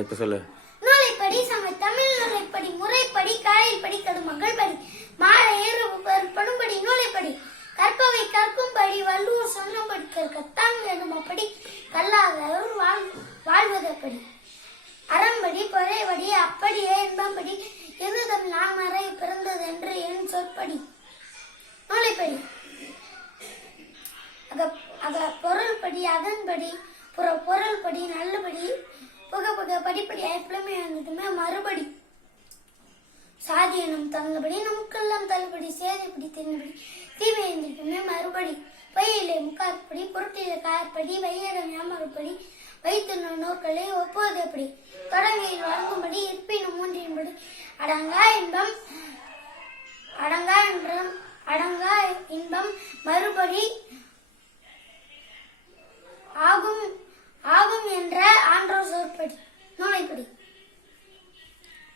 இப்போ சொல்லு. நூலைப்படி சம தமிழ் நூலைப்படி முறைப்படி காலையில் படி மகள் படி மாலை ஏறு படும்படி நூலைப்படி கற்பவை கற்கும்படி வள்ளுவர் சொன்னபடி கற்கத்தான் வேணும் அப்படி கல்லாதவர் வாழ் வாழ்வதப்படி அறம்படி பொறைவடி அப்படியே இன்பம்படி இருதம் மறை பிறந்தது என்று என் சொற்படி. நூலைப்படி அக அக பொருள்படி அதன்படி புற பொருள்படி நல்லபடி படிப்படி எப்பவுமே வந்ததுமே மறுபடி. சாதி எனும் தங்கபடி நமக்கெல்லாம் தள்ளுபடி சேதைப்படி தின்னபடி தீமை எந்திரிக்குமே மறுபடி. பையிலே முக்காற்படி பொருட்டிலே காற்படி வையகம் மறுபடி வைத்து நோக்களை ஒப்புவது எப்படி தொடங்கையில் வழங்கும்படி இருப்பினும் மூன்றின்படி அடங்கா இன்பம் அடங்கா இன்பம் அடங்கா இன்பம் மறுபடி